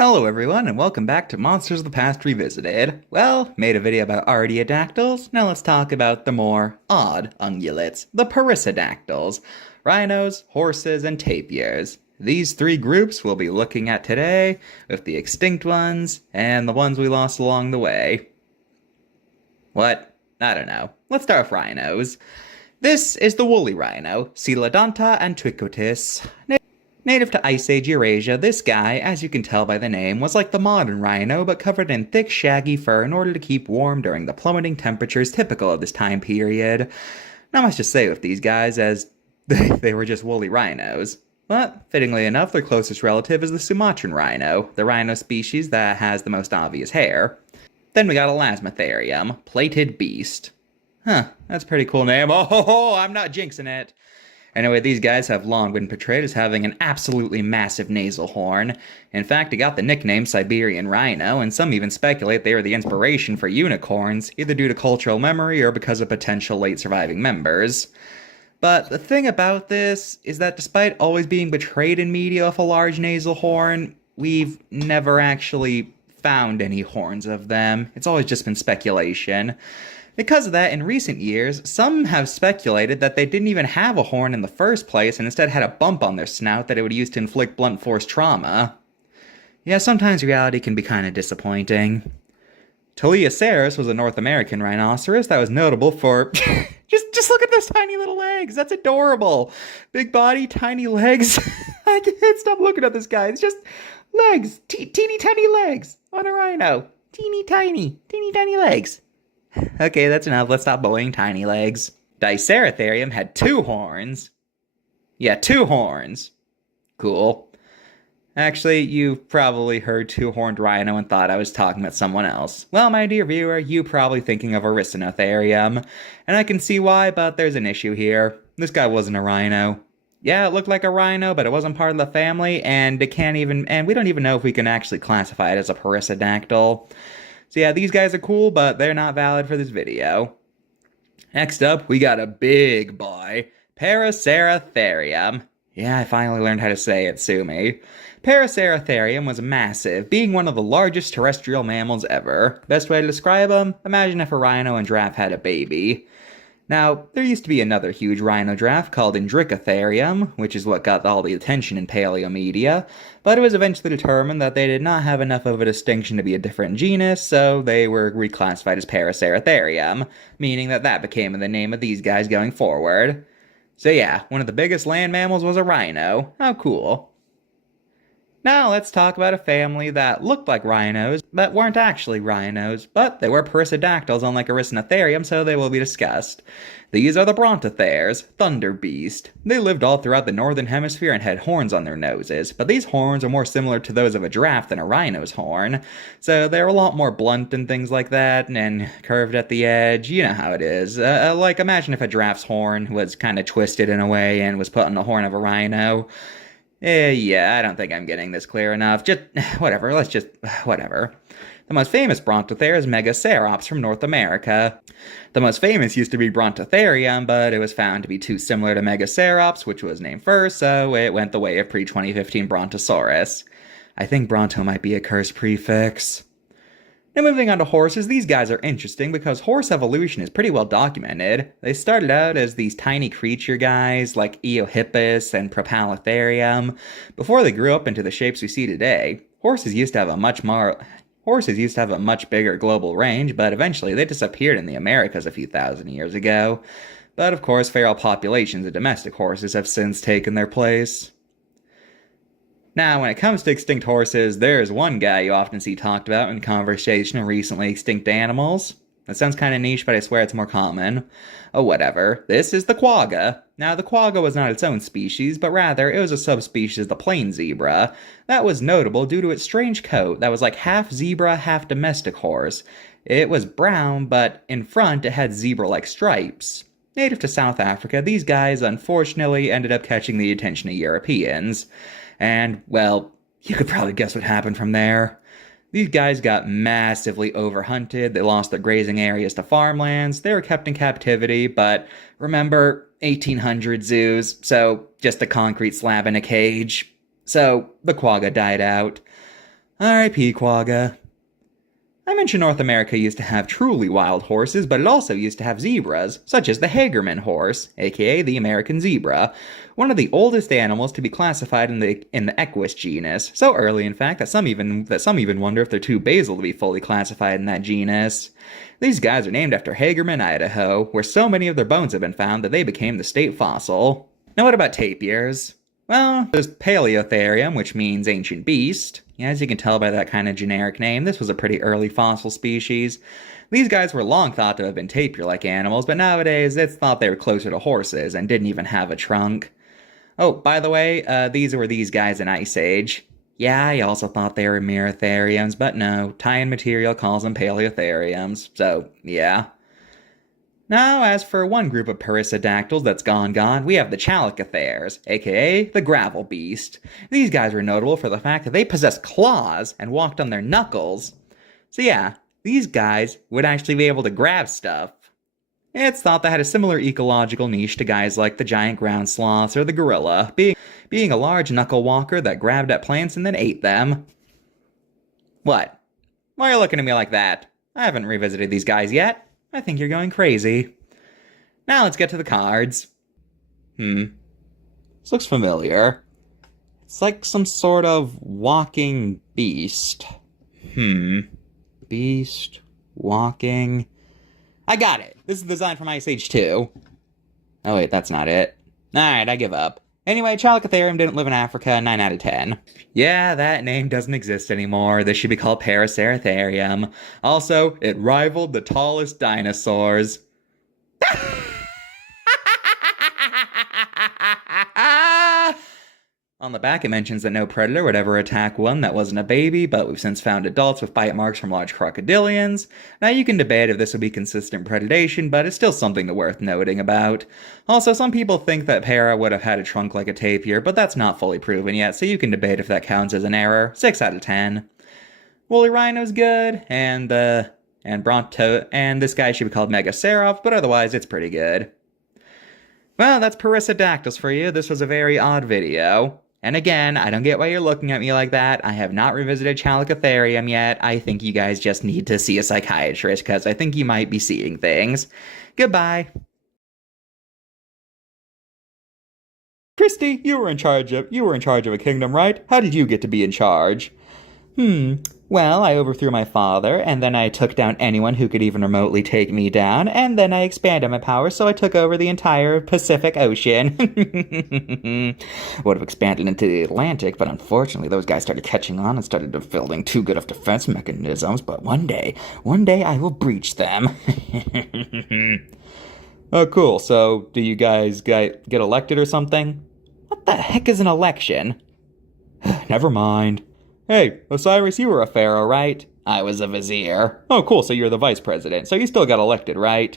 Hello everyone, and welcome back to Monsters of the Past Revisited. Well, made a video about artiodactyls, now let's talk about the more odd ungulates, the perissodactyls, rhinos, horses, and tapirs. These three groups we'll be looking at today, with the extinct ones, and the ones we lost along the way. What? I don't know. Let's start with rhinos. This is the woolly rhino, Coelodonta antiquotis. Native to Ice Age Eurasia, this guy, as you can tell by the name, was like the modern rhino, but covered in thick, shaggy fur in order to keep warm during the plummeting temperatures typical of this time period. Not much to say with these guys, as they were just woolly rhinos. But, fittingly enough, their closest relative is the Sumatran rhino, the rhino species that has the most obvious hair. Then we got Elasmotherium, plated beast. Huh, that's a pretty cool name. Oh, I'm not jinxing it. Anyway, these guys have long been portrayed as having an absolutely massive nasal horn. In fact, it got the nickname Siberian Rhino, and some even speculate they were the inspiration for unicorns, either due to cultural memory or because of potential late surviving members. But the thing about this is that despite always being portrayed in media with a large nasal horn, we've never actually found any horns of them. It's always just been speculation. Because of that, in recent years, some have speculated that they didn't even have a horn in the first place and instead had a bump on their snout that it would use to inflict blunt force trauma. Yeah, sometimes reality can be kind of disappointing. Teleoceras was a North American rhinoceros that was notable for... just look at those tiny little legs! That's adorable! Big body, tiny legs. I can't stop looking at this guy. It's just legs! Teeny tiny legs on a rhino. Teeny tiny legs. Okay, that's enough. Let's stop bullying tiny legs. Diceratotherium had 2 horns. Yeah, 2 horns. Cool. Actually, you've probably heard 2-horned rhino and thought I was talking about someone else. Well, my dear viewer, you probably thinking of Aristanotherium. And I can see why, but there's an issue here. This guy wasn't a rhino. Yeah, it looked like a rhino, but it wasn't part of the family, and we don't even know if we can actually classify it as a perissodactyl. So yeah, these guys are cool, but they're not valid for this video. Next up, we got a big boy, Paraceratherium. Yeah, I finally learned how to say it, sue me. Paraceratherium was massive, being one of the largest terrestrial mammals ever. Best way to describe him? Imagine if a rhino and giraffe had a baby. Now, there used to be another huge rhino giraffe called Ungulates, which is what got all the attention in paleomedia, but it was eventually determined that they did not have enough of a distinction to be a different genus, so they were reclassified as Paraceratherium, meaning that became the name of these guys going forward. So yeah, one of the biggest land mammals was a rhino. How cool. Now let's talk about a family that looked like rhinos, but weren't actually rhinos, but they were perissodactyls unlike Aristanotherium, so they will be discussed. These are the Brontotheres, thunder beast. They lived all throughout the northern hemisphere and had horns on their noses, but these horns are more similar to those of a giraffe than a rhino's horn. So they're a lot more blunt and things like that, and curved at the edge. You know how it is. Like imagine if a giraffe's horn was kind of twisted in a way and was put on the horn of a rhino. Yeah, I don't think I'm getting this clear enough. Whatever. The most famous Brontothere is Megacerops from North America. The most famous used to be Brontotherium, but it was found to be too similar to Megacerops, which was named first, so it went the way of pre-2015 Brontosaurus. I think Bronto might be a cursed prefix. Now moving on to horses, these guys are interesting because horse evolution is pretty well documented. They started out as these tiny creature guys like Eohippus and Propalotherium before they grew up into the shapes we see today. Horses used to have a much bigger global range, but eventually they disappeared in the Americas a few thousand years ago. But of course, feral populations of domestic horses have since taken their place. Now, when it comes to extinct horses, there's one guy you often see talked about in conversation of recently extinct animals. That sounds kind of niche, but I swear it's more common. Oh, whatever. This is the quagga. Now, the quagga was not its own species, but rather it was a subspecies of the plain zebra. That was notable due to its strange coat that was like half zebra, half domestic horse. It was brown, but in front it had zebra-like stripes. Native to South Africa, these guys unfortunately ended up catching the attention of Europeans. And, well, you could probably guess what happened from there. These guys got massively overhunted, they lost their grazing areas to farmlands, they were kept in captivity, but remember, 1800 zoos, so just a concrete slab in a cage. So, the quagga died out. R.I.P. Quagga. I mentioned North America used to have truly wild horses, but it also used to have zebras, such as the Hagerman horse, aka the American zebra, one of the oldest animals to be classified in the Equus genus. So early, in fact, that some even wonder if they're too basal to be fully classified in that genus. These guys are named after Hagerman, Idaho, where so many of their bones have been found that they became the state fossil. Now, what about tapirs? Well, there's Paleotherium, which means ancient beast. Yeah, as you can tell by that kind of generic name, this was a pretty early fossil species. These guys were long thought to have been tapir-like animals, but nowadays it's thought they were closer to horses and didn't even have a trunk. Oh, by the way, these were these guys in Ice Age. Yeah, I also thought they were Merotheriums, but no, tie-in material calls them Paleotheriums, so yeah. Now, as for one group of perissodactyls that's gone, we have the Chalicotheres, aka the gravel beast. These guys were notable for the fact that they possessed claws and walked on their knuckles. So yeah, these guys would actually be able to grab stuff. It's thought they had a similar ecological niche to guys like the giant ground sloths or the gorilla, being a large knuckle walker that grabbed at plants and then ate them. What? Why are you looking at me like that? I haven't revisited these guys yet. I think you're going crazy. Now let's get to the cards. This looks familiar. It's like some sort of walking beast. Beast, walking... I got it! This is the design from Ice Age 2. Oh wait, that's not it. Alright, I give up. Anyway, Chalicotherium didn't live in Africa, 9 out of 10. Yeah, that name doesn't exist anymore. This should be called Paraceratherium. Also, it rivaled the tallest dinosaurs. On the back, it mentions that no predator would ever attack one that wasn't a baby, but we've since found adults with bite marks from large crocodilians. Now, you can debate if this would be consistent predation, but it's still something worth noting about. Also, some people think that Para would have had a trunk like a tapir, but that's not fully proven yet, so you can debate if that counts as an error. 6 out of 10. Woolly Rhino's good, and this guy should be called Megacerops, but otherwise, it's pretty good. Well, that's Perissodactyls for you. This was a very odd video. And again, I don't get why you're looking at me like that. I have not revisited Chalicotherium yet. I think you guys just need to see a psychiatrist, because I think you might be seeing things. Goodbye. Christy, you were in charge of a kingdom, right? How did you get to be in charge? Well, I overthrew my father, and then I took down anyone who could even remotely take me down, and then I expanded my power, so I took over the entire Pacific Ocean. Would have expanded into the Atlantic, but unfortunately those guys started catching on and started building too good of defense mechanisms, but one day I will breach them. Oh, cool. So, do you guys get elected or something? What the heck is an election? Never mind. Hey, Osiris, you were a pharaoh, right? I was a vizier. Oh, cool, so you're the vice president, so you still got elected, right?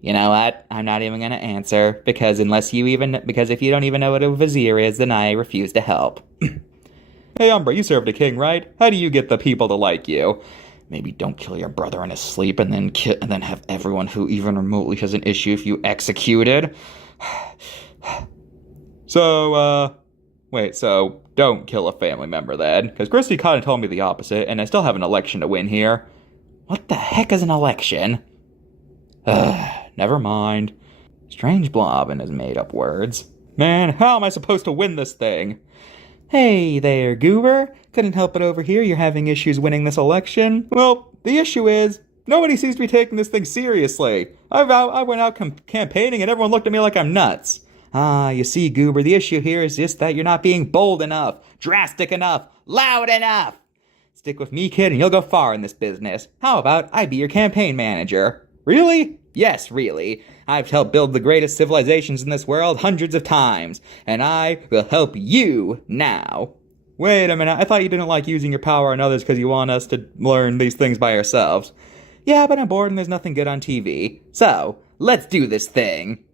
You know what? I'm not even gonna answer, because if you don't even know what a vizier is, then I refuse to help. Hey, Umbra, you served a king, right? How do you get the people to like you? Maybe don't kill your brother in his sleep and then have everyone who even remotely has an issue if you executed. So don't kill a family member then, because Christy kind of told me the opposite, and I still have an election to win here. What the heck is an election? Never mind. Strange blob and his made-up words. Man, how am I supposed to win this thing? Hey there, Goober. Couldn't help it over here, you're having issues winning this election. Well, the issue is, nobody seems to be taking this thing seriously. I went out campaigning and everyone looked at me like I'm nuts. You see, Goober, the issue here is just that you're not being bold enough, drastic enough, loud enough. Stick with me, kid, and you'll go far in this business. How about I be your campaign manager? Really? Yes, really. I've helped build the greatest civilizations in this world hundreds of times, and I will help you now. Wait a minute, I thought you didn't like using your power on others because you want us to learn these things by ourselves. Yeah, but I'm bored and there's nothing good on TV. So, let's do this thing.